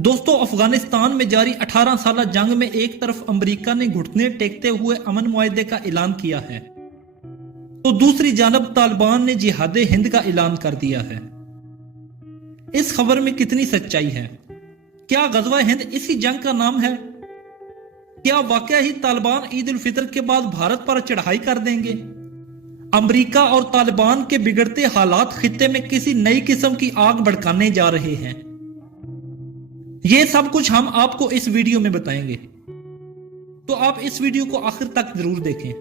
दोस्तों, अफगानिस्तान में जारी 18 साल जंग में एक तरफ अमेरिका ने घुटने टेकते हुए अमन मुआहदे का ऐलान किया है तो दूसरी जानब तालिबान ने जिहादे हिंद का ऐलान कर दिया है। इस खबर में कितनी सच्चाई है? क्या गज़वा हिंद इसी जंग का नाम है? क्या वाकया ही तालिबान ईद उल फितर के बाद भारत पर चढ़ाई कर देंगे? अमेरिका और तालिबान के बिगड़ते हालात खित्ते में किसी नई किस्म की आग भड़काने जा रहे हैं। ये सब कुछ हम आपको इस वीडियो में बताएंगे, तो आप इस वीडियो को आखिर तक जरूर देखें।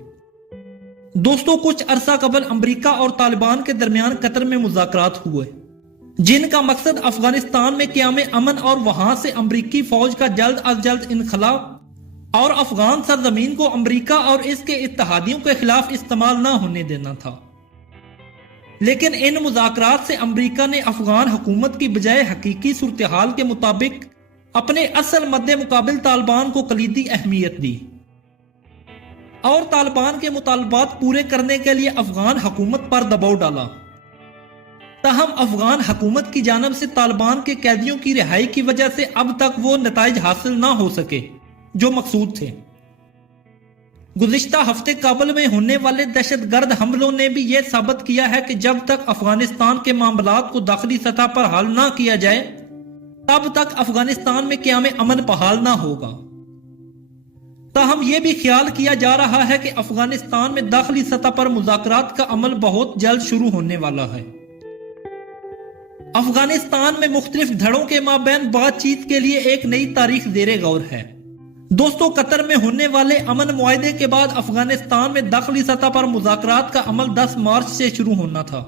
दोस्तों, कुछ अरसा कबल अमेरिका और तालिबान के दरमियान कतर में मुज़ाकरात हुए, जिनका मकसद अफगानिस्तान में क़याम अमन और वहां से अमेरिकी फौज का जल्द अज जल्द इनखला और अफगान सरजमीन को अमेरिका और इसके इत्तेहादियों के खिलाफ इस्तेमाल न होने देना था। लेकिन इन मुज़ाकरात से अमेरिका ने अफगान हुकूमत की बजाय हकीकी सूरत हाल के मुताबिक अपने असल मद्दे मुकाबिल तालिबान को कलीदी अहमियत दी और तालिबान के मुतालबात पूरे करने के लिए अफगान हुकूमत पर दबाव डाला। ताहम अफगान हुकूमत की जानब से तालिबान के कैदियों की रिहाई की वजह से अब तक वो नताइज हासिल ना हो सके जो मकसूद थे। गुज़िश्ता हफ्ते काबुल में होने वाले दहशतगर्द हमलों ने भी यह साबित किया है कि जब तक अफगानिस्तान के मामलात को दाखिली सतह पर हल ना किया जाए तब तक अफगानिस्तान में क़याम अमन बहाल ना होगा। ताहम यह भी ख्याल किया जा रहा है कि अफगानिस्तान में दाखिली सतह पर मुज़ाकरात का अमल बहुत जल्द शुरू होने वाला है। अफगानिस्तान में मुख्तलिफ धड़ों के माबैन बातचीत के लिए एक नई तारीख ज़ेरे गौर है। दोस्तों, कतर में होने वाले अमन मुआहदे के बाद अफगानिस्तान में दाखिली सतह पर मुज़ाकरात का अमल 10 मार्च से शुरू होना था।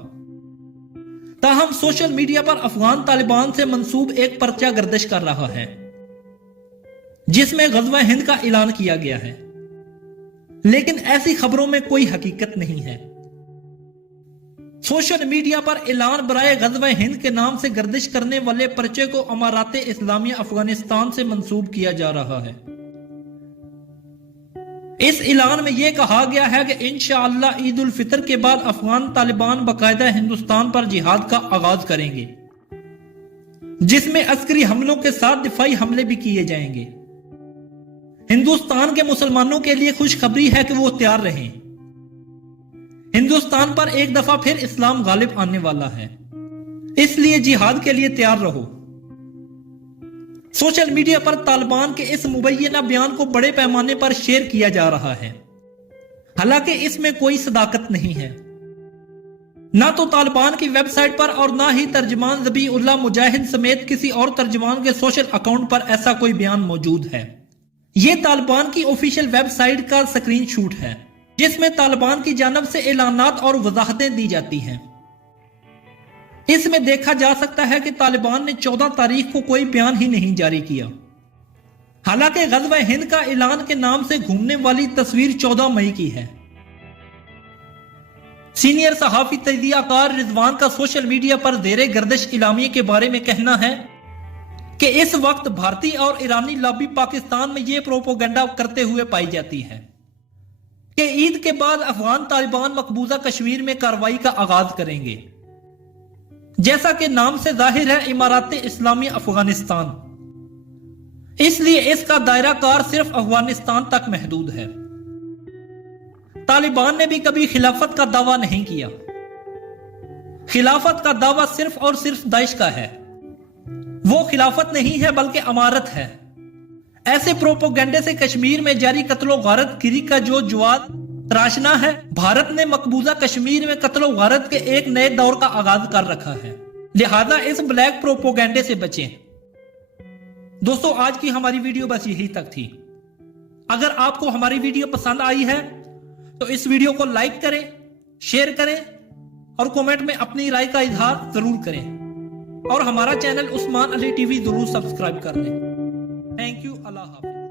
ताहम सोशल मीडिया पर अफगान तालिबान से मंसूब एक पर्चा गर्दिश कर रहा है जिसमें गज़वा हिंद का ऐलान किया गया है, लेकिन ऐसी खबरों में कोई हकीकत नहीं है। सोशल मीडिया पर ऐलान बराए गज़वा हिंद के नाम से गर्दिश करने वाले पर्चे को अमारात इस्लामिया अफगानिस्तान से मंसूब किया जा रहा है। इस ऐलान में यह कहा गया है कि इंशाअल्लाह ईद उल फितर के बाद अफगान तालिबान बाकायदा हिंदुस्तान पर जिहाद का आगाज करेंगे, जिसमें अस्करी हमलों के साथ दिफाई हमले भी किए जाएंगे। हिंदुस्तान के मुसलमानों के लिए खुशखबरी है कि वो तैयार रहें। हिंदुस्तान पर एक दफा फिर इस्लाम गालिब आने वाला है, इसलिए जिहाद के लिए तैयार रहो। सोशल मीडिया पर तालिबान के इस मुबैना बयान को बड़े पैमाने पर शेयर किया जा रहा है, हालांकि इसमें कोई सदाकत नहीं है। ना तो तालिबान की वेबसाइट पर और ना ही तर्जमान ज़बीउल्लाह मुजाहिद समेत किसी और तर्जमान के सोशल अकाउंट पर ऐसा कोई बयान मौजूद है। यह तालिबान की ऑफिशियल वेबसाइट का स्क्रीन शॉट है जिसमें तालिबान की जानब से ऐलानात और वजाहतें दी जाती हैं। इसमें देखा जा सकता है कि तालिबान ने 14 तारीख को कोई बयान ही नहीं जारी किया, हालांकि गज़वा हिंद का ऐलान के नाम से घूमने वाली तस्वीर 14 मई की है। सीनियर सहाफी तजज़ियाकार रिजवान का सोशल मीडिया पर ज़ेरे गर्दिश इलामिये के बारे में कहना है कि इस वक्त भारतीय और ईरानी लॉबी पाकिस्तान में यह प्रोपोगंडा करते हुए पाई जाती है कि ईद के बाद अफगान तालिबान मकबूजा कश्मीर में कार्रवाई का आगाज करेंगे। जैसा कि नाम से जाहिर है, इमारात इस्लामिया अफगानिस्तान, इसलिए इसका दायरा कार सिर्फ अफगानिस्तान तक महदूद है। तालिबान ने भी कभी खिलाफत का दावा नहीं किया। खिलाफत का दावा सिर्फ और सिर्फ दाइश का है। वो खिलाफत नहीं है बल्कि अमारत है। ऐसे प्रोपोगंडे से कश्मीर में जारी कत्लो गारत गिरी का जो जवाब तराशना है। भारत ने मकबूजा कश्मीर में कत्लो गारत के एक नए दौर का आगाज कर रखा है, लिहाजा इस ब्लैक प्रोपोगंडे से बचें। दोस्तों, आज की हमारी वीडियो बस यही तक थी। अगर आपको हमारी वीडियो पसंद आई है तो इस वीडियो को लाइक करें, शेयर करें और कमेंट में अपनी राय का इजहार जरूर करें और हमारा चैनल उस्मान अली टीवी जरूर सब्सक्राइब कर लें। Thank you. Allah Hafiz.